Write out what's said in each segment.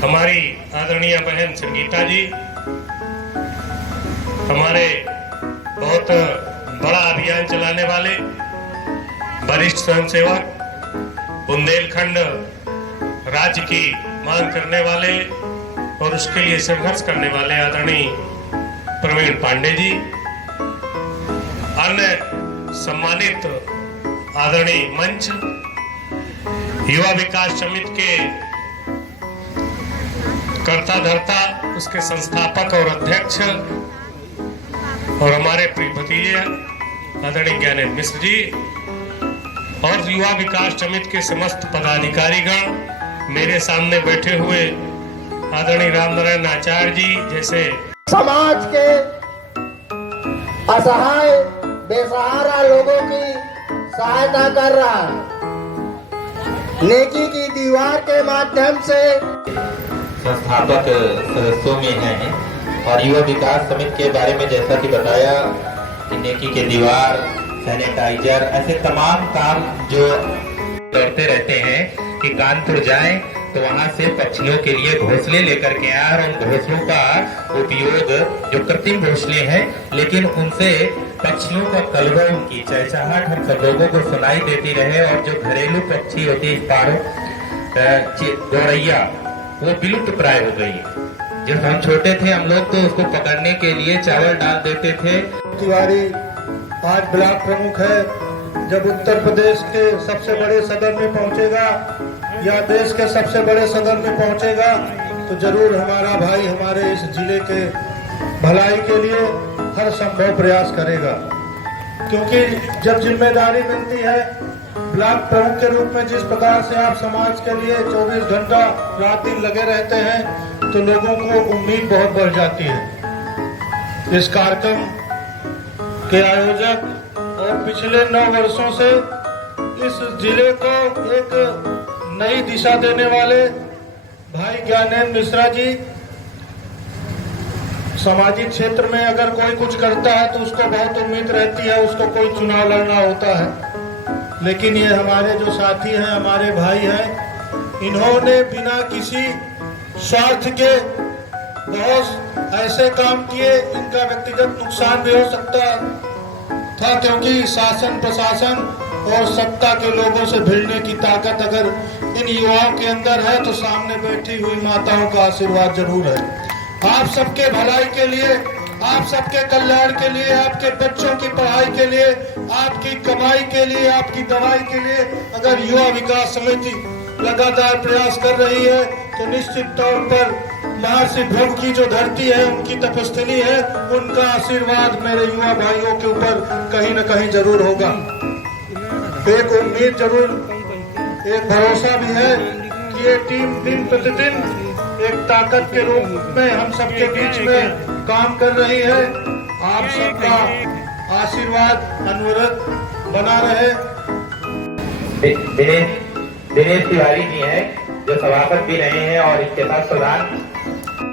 हमारी आदरणीय बहन संगीता जी, हमारे बहुत बड़ा अभियान चलाने वाले वरिष्ठ स्वयंसेवक, बुंदेलखंड राज्य की मांग करने वाले और उसके लिए संघर्ष करने वाले आदरणीय प्रवीण पांडे जी, अन्य सम्मानित आदरणीय मंच, युवा विकास समिति के कर्ता धर्ता, उसके संस्थापक और अध्यक्ष और हमारे प्रिय भतीजे आदरणीय ज्ञानेंद्र मिश्र जी और युवा विकास समिति के समस्त पदाधिकारीगण, मेरे सामने बैठे हुए आदरणीय रामनारायण आचार्य जी जैसे समाज के असहाय बेसहारा लोगों की सहायता कर रहा है। नेकी की दीवार के माध्यम से संस्थापक सदस्यों में हैं और युवा विकास समिति के बारे में जैसा कि बताया कि नेकी के दीवार, सैनिटाइजर, ऐसे तमाम काम जो करते रहते हैं कि कानपुर जाएं तो वहां से पक्षियों के लिए घोंसले लेकर के आए और उन घोंसलों का उपयोग जो कृत्रिम घोंसले हैं लेकिन उनसे पक्षियों का कलरव, उनकी चहचहाहट हम सब लोगों को सुनाई देती रहे और जो घरेलू पक्षी होती है स्पारो, गौरैया, वो विलुप्त प्राय हो गई है। जब हम छोटे थे हम लोग तो उसको पकड़ने के लिए चावल डाल देते थे। तिवारी आज ब्लॉक प्रमुख है। जब उत्तर प्रदेश के सबसे बड़े सदन में पहुंचेगा या देश के सबसे बड़े सदन में पहुंचेगा तो जरूर हमारा भाई हमारे इस जिले के भलाई के लिए हर संभव प्रयास करेगा, क्योंकि जब जिम्मेदारी मिलती है ब्लॉक प्रमुख के रूप में, जिस प्रकार से आप समाज के लिए 24 घंटा रात दिन लगे रहते हैं तो लोगों को उम्मीद बहुत बढ़ जाती है। इस कार्यक्रम के आयोजक और पिछले 9 वर्षों से इस जिले को एक नई दिशा देने वाले भाई ज्ञानेंद्र मिश्रा जी, सामाजिक क्षेत्र में अगर कोई कुछ करता है तो उसको बहुत उम्मीद रहती है, उसको कोई चुनाव लड़ना होता है, लेकिन ये हमारे जो साथी हैं, हमारे भाई हैं, इन्होंने बिना किसी स्वार्थ के बहुत ऐसे काम किए, इनका व्यक्तिगत नुकसान भी हो सकता था क्योंकि शासन प्रशासन और सत्ता के लोगों से भिड़ने की ताकत अगर इन युवाओं के अंदर है तो सामने बैठी हुई माताओं का आशीर्वाद जरूर है। आप सबके भलाई के लिए, आप सबके कल्याण के लिए, आपके बच्चों की पढ़ाई के लिए, आपकी कमाई के लिए, आपकी दवाई के लिए अगर युवा विकास समिति लगातार प्रयास कर रही है तो निश्चित तौर पर महर्षि भृगु की जो धरती है, उनकी तपस्थली है, उनका आशीर्वाद मेरे युवा भाइयों के ऊपर कहीं न कहीं जरूर होगा। एक उम्मीद जरूर, एक भरोसा भी है कि ये टीम दिन प्रतिदिन एक ताकत के रूप में हम सबके बीच में काम कर रही है। आप सबका आशीर्वाद अनवरत बना रहे। दिनेश तिवारी जी हैं जो सभापति भी रहे हैं और इसके साथ प्रधान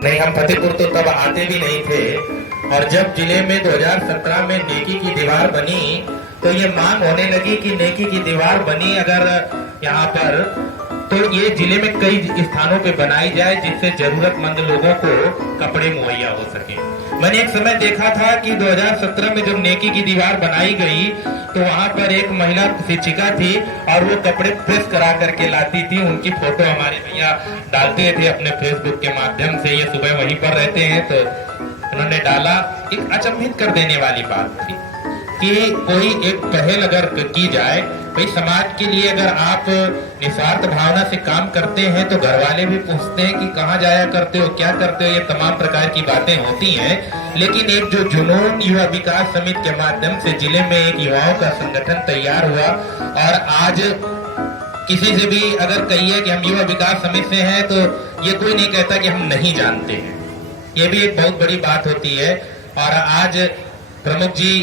नहीं। हम फतेहपुर तो तब आते भी नहीं थे और जब जिले में 2017 में नेकी की दीवार बनी तो ये मांग होने लगी कि नेकी की दीवार बनी अगर यहाँ पर तो ये जिले में कई स्थानों पे बनाई जाए जिससे जरूरतमंद लोगों को कपड़े मुहैया हो सके। मैंने एक समय देखा था कि 2017 में जब नेकी की दीवार बनाई गई तो वहां पर एक महिला शिक्षिका थी और वो कपड़े प्रेस करा करके लाती थी। उनकी फोटो हमारे भैया डालते थे अपने फेसबुक के माध्यम से, ये सुबह वहीं पर रहते हैं तो उन्होंने डाला। एक अचंभित कर देने वाली बात थी कि कोई एक पहल अगर की जाए, भाई समाज के लिए अगर आप निस्वार्थ भावना से काम करते हैं तो घर वाले भी पूछते हैं कि कहाँ जाया करते हो, क्या करते हो, ये तमाम प्रकार की बातें होती हैं। लेकिन एक जो जुनून युवा विकास समिति के माध्यम से जिले में एक युवाओं का संगठन तैयार हुआ और आज किसी से भी अगर कहिए कि हम युवा विकास समिति से हैं तो ये कोई नहीं कहता कि हम नहीं जानते हैं। ये भी एक बहुत बड़ी बात होती है। और आज प्रमुख जी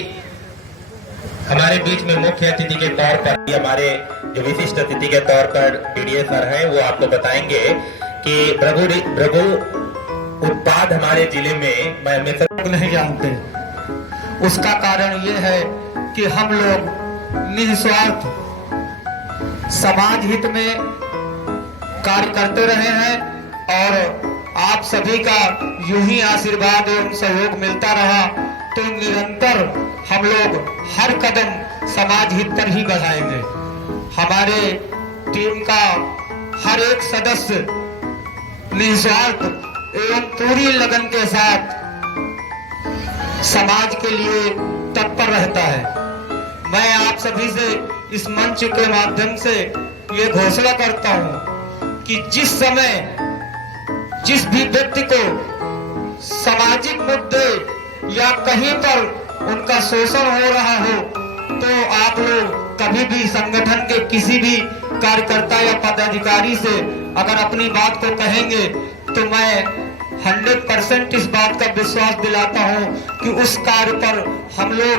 हमारे बीच में मुख्य अतिथि के तौर पर, हमारे जो विशिष्ट अतिथि के तौर पर डीडीए सर हैं, वो आपको बताएंगे कि भृगु उत्पाद हमारे जिले में नहीं जानते। उसका कारण ये है कि हम लोग निस्वार्थ समाज हित में कार्य करते रहे हैं और आप सभी का यूं ही आशीर्वाद एवं सहयोग मिलता रहा तो निरंतर हम लोग हर कदम समाज हित पर ही बढ़ाएंगे। हमारे टीम का हर एक सदस्य निस्वार्थ एवं पूरी लगन के साथ समाज के लिए तत्पर रहता है। मैं आप सभी से इस मंच के माध्यम से ये घोषणा करता हूं कि जिस समय जिस भी व्यक्ति को सामाजिक मुद्दे या कहीं पर उनका शोषण हो रहा हो तो आप लोग कभी भी संगठन के किसी भी कार्यकर्ता या पदाधिकारी से अगर अपनी बात को कहेंगे तो मैं 100% इस बात का विश्वास दिलाता हूं कि उस कार्य पर हम लोग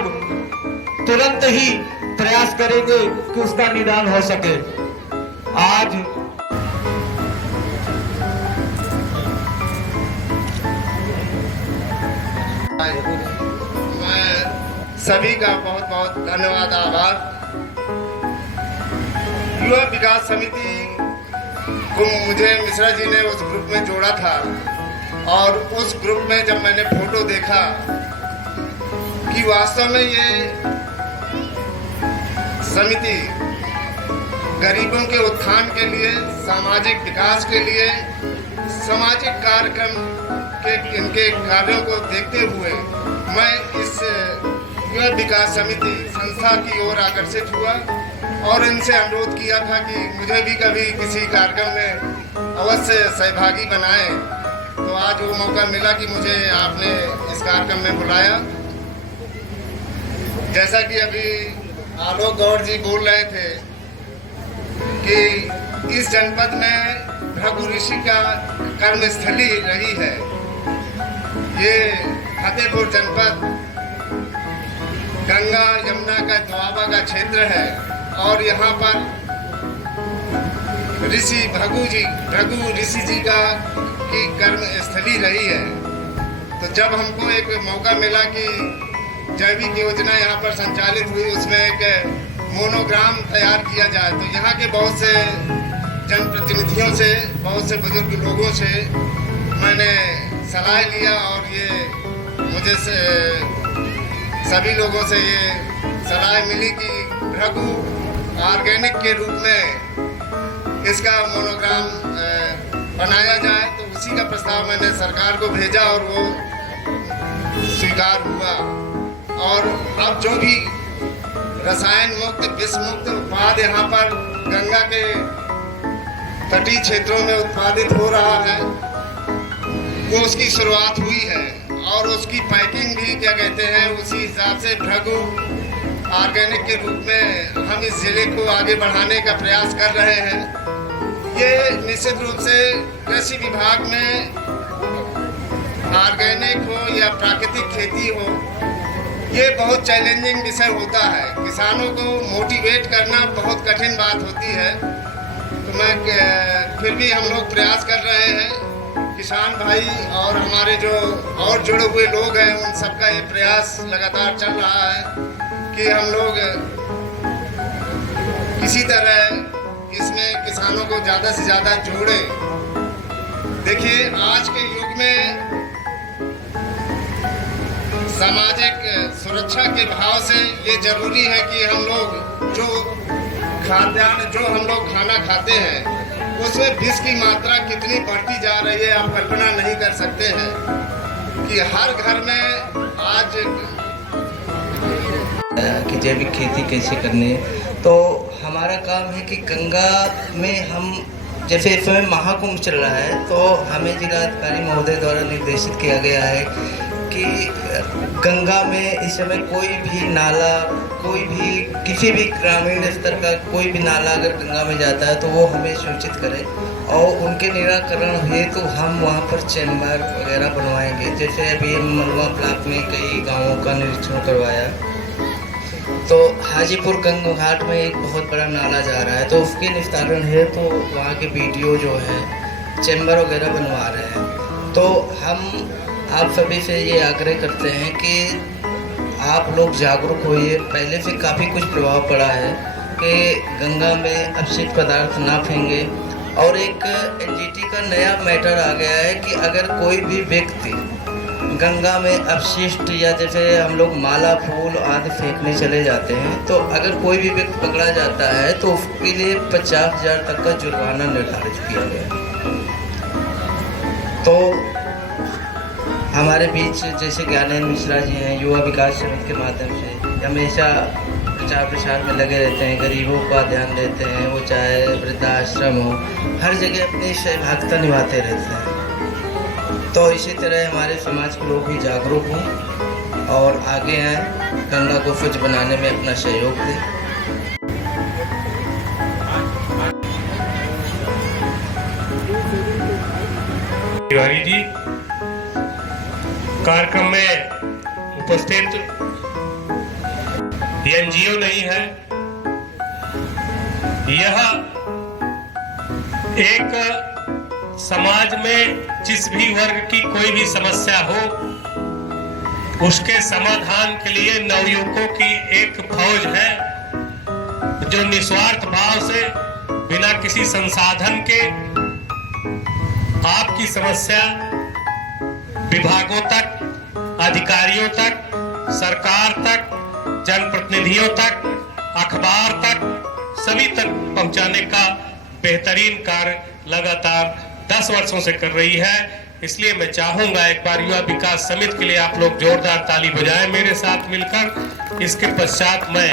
तुरंत ही प्रयास करेंगे कि उसका निदान हो सके। आज मैं सभी का बहुत बहुत धन्यवाद आभार। युवा विकास समिति को मुझे मिश्रा जी ने उस ग्रुप में जोड़ा था और उस ग्रुप में जब मैंने फोटो देखा कि वास्तव में ये समिति गरीबों के उत्थान के लिए, सामाजिक विकास के लिए, सामाजिक कार्यक्रम के इनके कार्यों को देखते हुए मैं इस युवा विकास समिति संस्था की ओर आकर्षित हुआ और इनसे अनुरोध किया था कि मुझे भी कभी किसी कार्यक्रम में अवश्य सहभागी बनाएं। तो आज वो मौका मिला कि मुझे आपने इस कार्यक्रम में बुलाया। जैसा कि अभी आलोक गौड़ जी बोल रहे थे कि इस जनपद में भृगु ऋषि का कर्मस्थली रही है। ये फतेहपुर जनपद गंगा यमुना का दोआबा का क्षेत्र है और यहाँ पर ऋषि भृगु ऋषि जी का की कर्म स्थली रही है। तो जब हमको एक मौका मिला कि जैविक योजना यहाँ पर संचालित हुई, उसमें एक मोनोग्राम तैयार किया जाए, तो यहाँ के बहुत से जनप्रतिनिधियों से, बहुत से बुजुर्ग लोगों से मैंने सलाह लिया और ये मुझे सभी लोगों से ये सलाह मिली कि भृगु ऑर्गेनिक के रूप में इसका मोनोग्राम बनाया जाए। तो उसी का प्रस्ताव मैंने सरकार को भेजा और वो स्वीकार हुआ। और अब जो भी रसायन मुक्त, विष मुक्त उत्पाद यहाँ पर गंगा के तटीय क्षेत्रों में उत्पादित हो रहा है, वो उसकी शुरुआत हुई है और उसकी पैकिंग भी क्या कहते हैं उसी हिसाब से भृगु ऑर्गेनिक के रूप में हम इस जिले को आगे बढ़ाने का प्रयास कर रहे हैं। ये निश्चित रूप से कृषि विभाग में ऑर्गेनिक हो या प्राकृतिक खेती हो, ये बहुत चैलेंजिंग विषय होता है। किसानों को मोटिवेट करना बहुत कठिन बात होती है। तो मैं फिर भी हम लोग प्रयास कर रहे हैं, किसान भाई और हमारे जो और जुड़े हुए लोग हैं उन सबका ये प्रयास लगातार चल रहा है कि हम लोग किसी तरह इसमें किसानों को ज़्यादा से ज़्यादा जोड़ें। देखिए, आज के युग में सामाजिक सुरक्षा के भाव से ये जरूरी है कि हम लोग जो खाद्यान्न, जो हम लोग खाना खाते हैं, उसमें विष की मात्रा कितनी बढ़ती जा रही है आप कल्पना नहीं कर सकते हैं कि हर घर में आज कि जैविक खेती कैसे करनी है। तो हमारा काम है कि गंगा में हम, जैसे इस समय महाकुंभ चल रहा है, तो हमें जिलाधिकारी महोदय द्वारा निर्देशित किया गया है कि गंगा में इस समय कोई भी नाला, कोई भी किसी भी ग्रामीण स्तर का कोई भी नाला अगर गंगा में जाता है तो वो हमें सूचित करें और उनके निराकरण हेतु हम वहाँ पर चैम्बर वगैरह बनवाएंगे। जैसे अभी हम मलवा ब्लॉक में कई गांवों का निरीक्षण करवाया, तो हाजीपुर गंगा घाट में एक बहुत बड़ा नाला जा रहा है, तो उसके निस्तारण है तो वहाँ के वीडियो जो है चैम्बर वगैरह बनवा रहे हैं। तो हम आप सभी से ये आग्रह करते हैं कि आप लोग जागरूक होइए। पहले से काफ़ी कुछ प्रभाव पड़ा है कि गंगा में अपशिष्ट पदार्थ ना फेंके और एक एनजीटी का नया मैटर आ गया है कि अगर कोई भी व्यक्ति गंगा में अपशिष्ट या जैसे हम लोग माला फूल आदि फेंकने चले जाते हैं, तो अगर कोई भी व्यक्ति पकड़ा जाता है तो उसके लिए 50,000 तक का जुर्माना निर्धारित किया गया है। तो हमारे बीच जैसे ज्ञानेंद्र मिश्रा जी हैं, युवा विकास समिति के माध्यम से हमेशा प्रचार प्रसार में लगे रहते हैं, गरीबों का ध्यान देते हैं, वो चाहे वृद्धाश्रम हो, हर जगह अपनी सहभागिता निभाते रहते हैं। तो इसी तरह हमारे समाज के लोग भी जागरूक हों और आगे आएँ, गंगा को स्वच्छ बनाने में अपना सहयोग दें। तिवारी जी कार्यक्रम में उपस्थित एनजीओ नहीं है, यह एक समाज में जिस भी वर्ग की कोई भी समस्या हो उसके समाधान के लिए नवयुवकों की एक फौज है जो निस्वार्थ भाव से बिना किसी संसाधन के आपकी समस्या विभागों तक, अधिकारियों तक, सरकार तक, जनप्रतिनिधियों तक, अखबार तक, सभी तक पहुंचाने का बेहतरीन कार्य लगातार 10 वर्षों से कर रही है। इसलिए मैं चाहूंगा एक बार युवा विकास समिति के लिए आप लोग जोरदार ताली बजाएं मेरे साथ मिलकर। इसके पश्चात मैं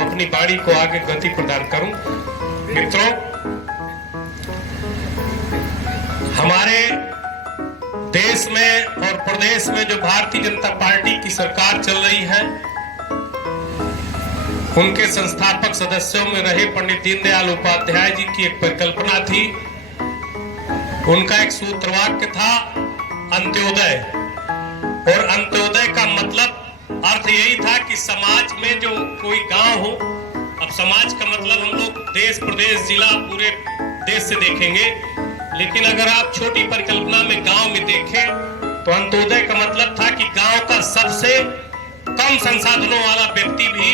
अपनी बाड़ी को आगे गति प्रदान करूं। मित्रों, हमारे देश में और प्रदेश में जो भारतीय जनता पार्टी की सरकार चल रही है, उनके संस्थापक सदस्यों में रहे पंडित दीनदयाल उपाध्याय जी की एक परिकल्पना थी। उनका एक सूत्रवाक्य था अंत्योदय, और अंत्योदय का मतलब अर्थ यही था कि समाज में जो कोई गांव हो, अब समाज का मतलब हम लोग देश, प्रदेश, जिला, पूरे देश से देखेंगे, लेकिन अगर आप छोटी परिकल्पना में गांव में देखें तो अंत्योदय का मतलब था कि गांव का सबसे कम संसाधनों वाला व्यक्ति भी,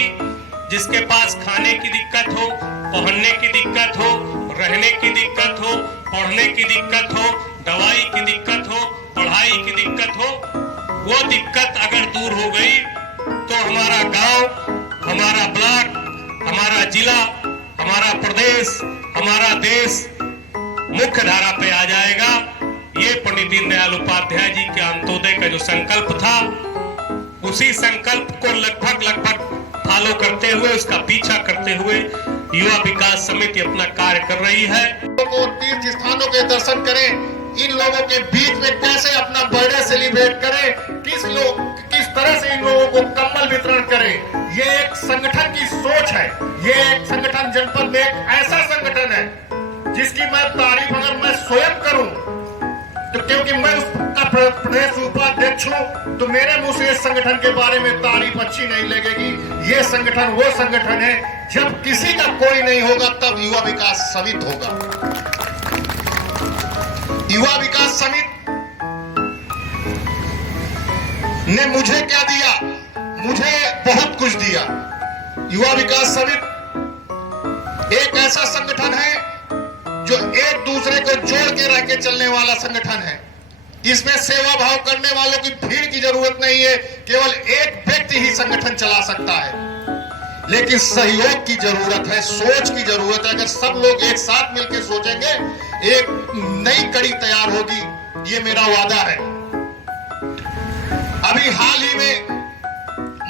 जिसके पास खाने की दिक्कत हो, पहनने की दिक्कत हो, रहने की दिक्कत हो, पढ़ने की दिक्कत हो, दवाई की दिक्कत हो, पढ़ाई की दिक्कत हो, वो दिक्कत अगर दूर हो गई तो हमारा गांव, हमारा ब्लॉक, हमारा जिला, हमारा प्रदेश, हमारा देश मुख्य धारा पे आ जाएगा। ये पंडित दीनदयाल उपाध्याय जी के अंत्योदय का जो संकल्प था, उसी संकल्प को लगभग फॉलो करते हुए, उसका पीछा करते हुए युवा विकास समिति अपना कार्य कर रही है। को तीर्थ स्थानों के दर्शन करें, इन लोगों के बीच में कैसे अपना बर्थडे सेलिब्रेट करें, किस तरह से इन लोगों को कम्बल वितरण करें। ये एक संगठन की सोच है। ये एक संगठन जनपद में एक ऐसा संगठन है जिसकी मैं तारीफ अगर मैं स्वयं करूं तो, क्योंकि मैं उसका प्रदेश उपाध्यक्ष हूं, तो मेरे मुंह से इस संगठन के बारे में तारीफ अच्छी नहीं लगेगी। ये संगठन वो संगठन है, जब किसी का कोई नहीं होगा तब युवा विकास समिति होगा। युवा विकास समिति ने मुझे क्या दिया? मुझे बहुत कुछ दिया। युवा विकास समिति एक ऐसा संगठन है जो एक दूसरे को जोड़ के रह के चलने वाला संगठन है। इसमें सेवा भाव करने वालों की भीड़ की जरूरत नहीं है, केवल एक व्यक्ति ही संगठन चला सकता है, लेकिन सहयोग की जरूरत है, सोच की जरूरत है। अगर सब लोग एक साथ मिलकर सोचेंगे, एक नई कड़ी तैयार होगी, ये मेरा वादा है। अभी हाल ही में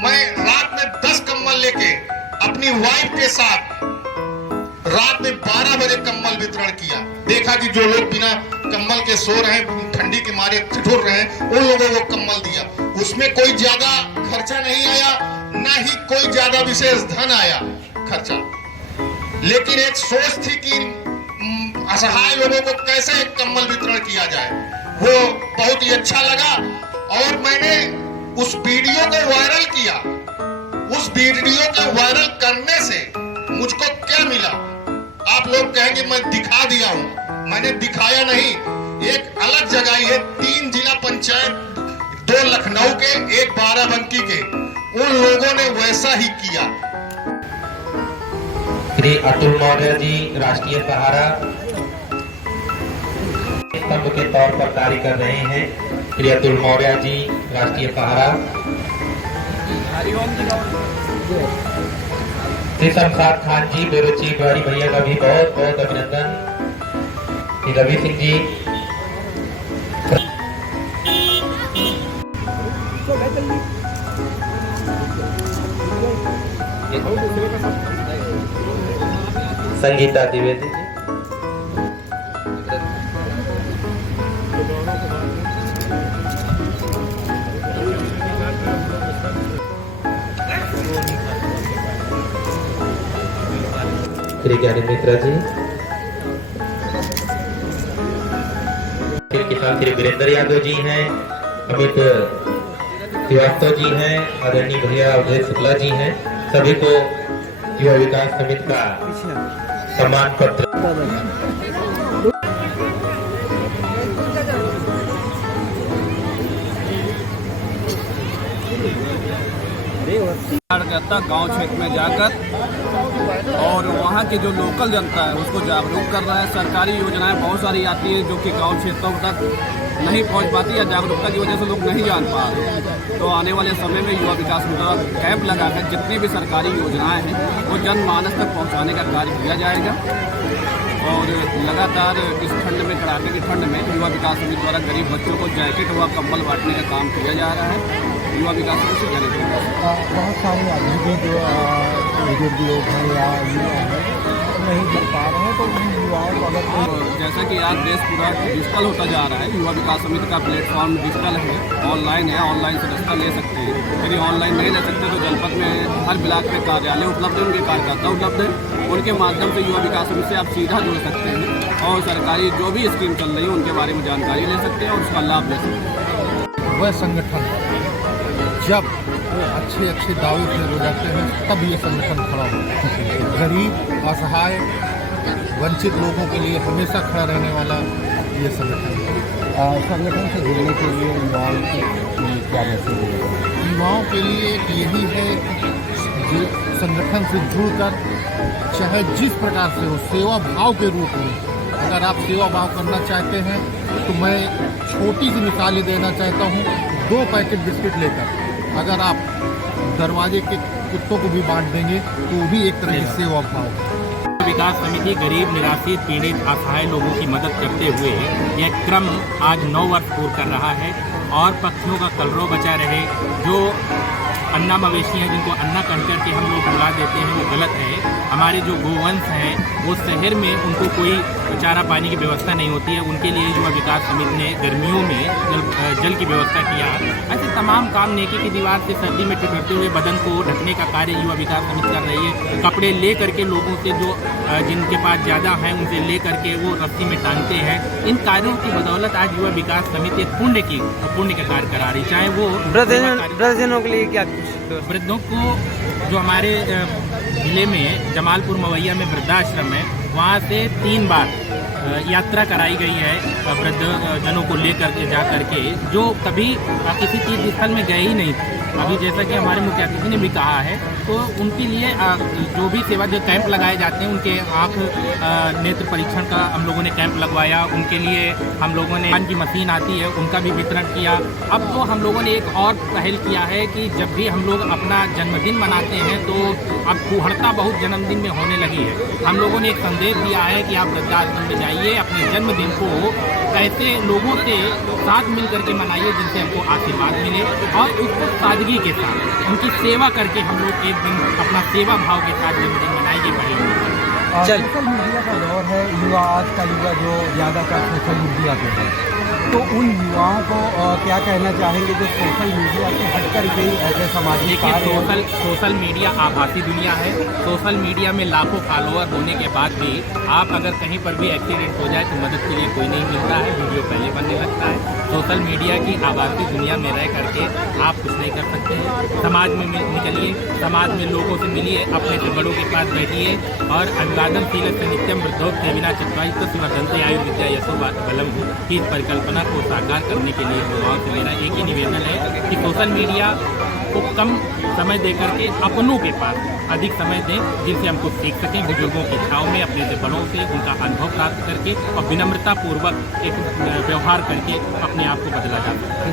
मैं रात में 10 कम्बल लेके अपनी वाइफ के साथ रात में 12 बजे कम्बल वितरण किया। देखा कि जो लोग बिना कम्बल के सो रहे हैं, ठंडी के मारे ठिठुर रहे हैं, उन लोगों को कम्बल दिया। उसमें कोई ज्यादा खर्चा नहीं आया, ना ही कोई ज्यादा विशेष धन आया खर्चा, लेकिन एक सोच थी कि असहाय लोगों को कैसे कम्बल वितरण किया जाए। वो बहुत ही अच्छा लगा और मैंने उस वीडियो को वायरल किया। उस वीडियो को वायरल करने से मुझको क्या मिला? आप लोग कहेंगे मैं दिखा दिया हूं, मैंने दिखाया नहीं। एक अलग जगह है, 3 जिला पंचायत, 2 लखनऊ के, 1 बाराबंकी के, उन लोगों ने वैसा ही किया। श्री अतुल मौर्य जी, राष्ट्रीय सहारा, स्तंभ के तौर पर कार्य कर रहे हैं श्री अतुल मौर्य जी, राष्ट्रीय सहारा। श्री शमशाद खान जी, बेरुचि बिहारी भैया का भी बहुत बहुत अभिनंदन। श्री रवि सिंह जी, संगीता द्विवेदी जी, श्री ज्ञानी मित्रा जी, श्री किसान श्री वीरेंद्र यादव जी हैं, अमित श्रीवास्तव जी हैं, आदरणीय भैया अवधेश शुक्ला जी हैं। सभी को युवा विकास समिति का सम्मान पत्र। कार्यकर्ता गांव क्षेत्र में जाकर और वहां के जो लोकल जनता है उसको जागरूक कर रहा है। सरकारी योजनाएं बहुत सारी आती है जो कि गांव क्षेत्रों तक नहीं पहुंच पाती या जागरूकता की वजह से लोग नहीं जान पा रहे। तो आने वाले समय में युवा विकास द्वारा कैंप लगाकर जितनी भी सरकारी योजनाएं हैं वो जनमानस तक पहुंचाने का कार्य किया जाएगा। और लगातार इस ठंड में, कड़ाके की ठंड में युवा विकास समिति द्वारा गरीब बच्चों को जैकेट व कंबल बांटने का काम किया जा रहा है। युवा विकास समिति से गरीब बहुत सारे आदमी भी जो बुजुर्ग लोग हैं या युवा हैं नहीं कर पा रहे हैं, तो उन युवाओं को अगर और जैसा कि आज देश पूरा डिजिटल होता जा रहा है, युवा विकास समिति का प्लेटफॉर्म डिजिटल है, ऑनलाइन है, ऑनलाइन सदस्यता ले सकते हैं। यदि ऑनलाइन नहीं ले सकते तो जनपद में हर ब्लॉक में कार्यालय उपलब्ध है, उनके कार्यकर्ता उपलब्ध है, उनके माध्यम से युवा विकास समिति से आप सीधा जुड़ सकते हैं और सरकारी जो भी स्कीम चल रही है उनके बारे में जानकारी ले सकते हैं और उसका लाभ ले सकते हैं। वह संगठन जब अच्छे अच्छे दावे फेल हो जाते हैं तब ये संगठन खड़ा होता है। गरीब, असहाय, वंचित लोगों के लिए हमेशा खड़ा रहने वाला ये संगठन है। संगठन से जुड़ने के लिए युवाओं के लिए क्या मैसेज है? युवाओं के लिए एक यही है जो संगठन से जुड़कर चाहे जिस प्रकार से हो, सेवा भाव के रूप में अगर आप सेवा भाव करना चाहते हैं तो मैं छोटी सी मिसाल ही देना चाहता हूँ। 2 पैकेट बिस्किट लेकर अगर आप दरवाजे के कुत्तों को भी बांट देंगे तो वो भी एक तरह की सेवा भाव है। विकास समिति गरीब, निराश्रित, पीड़ित, असहाय लोगों की मदद करते हुए यह क्रम आज 9 वर्ष पूर्ण कर रहा है और पक्षियों का कलरव बचा रहे। जो अन्ना मवेशी हैं जिनको अन्ना कह करके हम लोग बुला देते हैं वो गलत है। हमारे जो गोवंश हैं वो शहर में उनको कोई चारा पानी की व्यवस्था नहीं होती है, उनके लिए युवा विकास समिति ने गर्मियों में जल की व्यवस्था किया। ऐसे तमाम काम नेकी की दीवार से सर्दी में ठिठुरते हुए बदन को ढकने का कार्य युवा विकास समिति कर रही है। कपड़े ले करके लोगों से जो जिनके पास ज़्यादा हैं उनसे ले करके वो रस्सी में टांगते हैं। इन कार्यों की बदौलत आज युवा विकास समिति पुण्य का कार्य करा रही, चाहे वो वृद्धजनों के लिए क्या वृद्धों को जो हमारे जिले में जमालपुर मवैया में वृद्धाश्रम है वहाँ से 3 बार यात्रा कराई गई है वृद्ध जनों को लेकर के जा करके जो कभी किसी तीर्थ स्थल में गए ही नहीं थे। अभी जैसा कि हमारे मुख्य अतिथि ने भी कहा है तो उनके लिए जो भी सेवा जो कैंप लगाए जाते हैं उनके आँख नेत्र परीक्षण का हम लोगों ने कैंप लगवाया। उनके लिए हम लोगों ने की मशीन आती है उनका भी वितरण किया। अब तो हम लोगों ने एक और पहल किया है कि जब भी हम लोग अपना जन्मदिन मनाते हैं तो अब कुहड़ता बहुत जन्मदिन में होने लगी है। हम लोगों ने एक संदेश दिया है कि आप वृद्धाश्रम में जाइए, अपने जन्मदिन को ऐसे लोगों से साथ मिल करके मनाइए जिनसे हमको आशीर्वाद मिले और उसको सादगी के साथ उनकी सेवा करके हम लोग एक दिन अपना सेवा भाव के साथ जन्मदिन मनाएंगे। सोशल मीडिया का दौर है, युवा आज का युवा जो ज़्यादातर सोशल मीडिया पे है, तो उन युवाओं को क्या कहना चाहेंगे जो सोशल मीडिया से हटकर के ऐसे सामाजिक कार्य? सोशल मीडिया आभासी दुनिया है। सोशल मीडिया में लाखों फॉलोअर होने के बाद भी आप अगर कहीं पर भी एक्सीडेंट हो जाए तो मदद के लिए कोई नहीं मिलता है, वीडियो पहले बनने लगता है। सोशल मीडिया की आभासी दुनिया में रह करके आप कुछ नहीं कर सकते हैं। समाज में निकलिए, समाज में लोगों से मिलिए, अपने से बड़ों के पास बैठिए और अभिवादन शील से नित्यम वृद्धों विना चित्वायित शिवर्धन से आयुर्विद्या यशो बलम की परिकल्पना कल्पना को साकार करने के लिए युवाओं से मेरा एक ही निवेदन है कि सोशल मीडिया को कम समय दे करके अपनों के पास अधिक समय दें, जिनसे हम कुछ सीख सकें, बुजुर्गों के छाव में अपने से बड़ों से उनका अनुभव प्राप्त करके और विनम्रतापूर्वक एक व्यवहार करके अपने आप को बदला जा सकता है।